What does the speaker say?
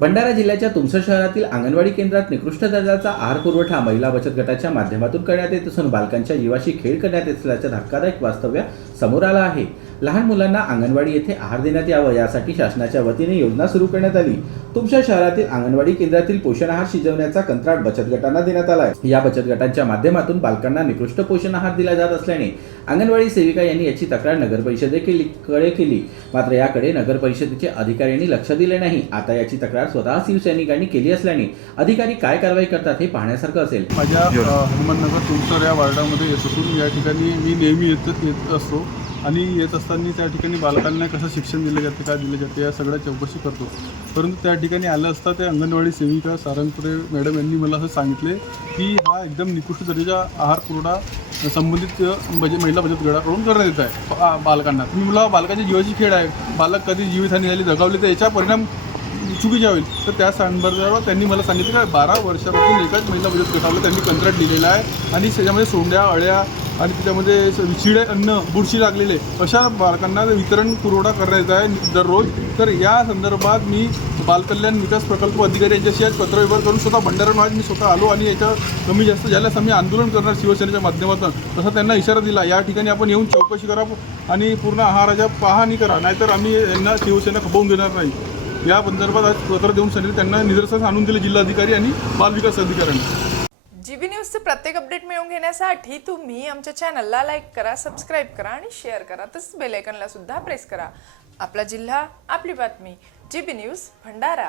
भंडारा जिल्ह्याच्या तुमसर शहरातील अंगणवाडी केंद्रात निकृष्ट दर्जाचा आहार पुरवठा महिला बचत गटाच्या माध्यमातून करण्यात येत असून बालकांच्या जीवाशी खेळ करण्यात येत असल्याचं धक्कादायक वास्तव्य समोर आलं आहे। लहान मुलांना अंगणवाडी येथे आहार देण्यात यावा यासाठी शासनाच्या वतीने योजना सुरू करण्यात आली। तुमसर शहरातील अंगणवाडी केंद्रातील पोषण आहार शिजवण्याचा कंत्राट बचत गटांना देण्यात आला आहे। या बचत गटांच्या माध्यमातून बालकांना निकृष्ट पोषण आहार दिला जात असल्याने अंगणवाडी सेविका यांनी याची तक्रार नगर परिषदेकडे केली, मात्र याकडे नगर परिषदेचे अधिकाऱ्यांनी लक्ष दिले नाही। आता याची तक्रार स्वतः शिवसैनिकांनी केली असल्याने अधिकारी काय कारवाई करतात हे पाहण्यासारखं असेल। माझ्या हनुमाननगर तुमसर या वार्डामध्ये येत असून या ठिकाणी मी नेहमी येत असतो आणि येत असताना त्या ठिकाणी बालकांना कसं शिक्षण दिलं जाते, काय दिलं जाते या सगळ्या चौकशी करतो। परंतु त्या ठिकाणी आलं असता त्या अंगणवाडी सेविका सारंगपुरे मॅडम यांनी मला असं सांगितले की हा एकदम निकृष्ट दर्जाचा आहार पुरवठा संबंधित महिला बचत गटाकडून करण्यात येत आहे बालकांना। तुम्ही मला बालकांच्या जीवाची खेळ आहे, बालक कधी जीवितहानी झाली दगावली तर याचा परिणाम चुकीचे होईल। तर त्या संदर्भात त्यांनी मला सांगितलं की 12 वर्षापासून एकाच महिला बचत गटाला त्यांनी कंत्राट दिलेला आहे आणि त्याच्यामध्ये सोंड्या, अळ्या आणि त्याच्यामध्ये विचिडे अन्न, बुरशी लागलेले अशा बालकांना वितरण पुरवठा करण्यात येत आहे दररोज। तर या संदर्भात मी बालकल्याण विकास प्रकल्प अधिकारी यांच्याशी आज पत्रव्यवहार करून स्वतः भंडारा आज मी स्वतः आलो आणि याच्या कमी जास्त झाल्यास आम्ही आंदोलन करणार शिवसेनेच्या माध्यमातून असा त्यांना इशारा दिला। या ठिकाणी आपण येऊन चौकशी करा आणि पूर्ण आहाराच्या पाहणी करा, नाहीतर आम्ही यांना शिवसेना खपवून देणार नाही। या संदर्भात आज पत्र देऊन सांगितले, त्यांना निदर्शनास आणून दिले जिल्हाधिकारी आणि बालविकास अधिकाऱ्यांनी। जीबी न्यूजचे प्रत्येक अपडेट मिळवून घेण्यासाठी तुम्ही आमच्या चॅनलला लाईक करा, सबस्क्राईब करा आणि शेअर करा, तसंच बेल आयकॉनला सुद्धा प्रेस करा। आपला जिल्हा, आपली बातमी, जीबी न्यूज भंडारा।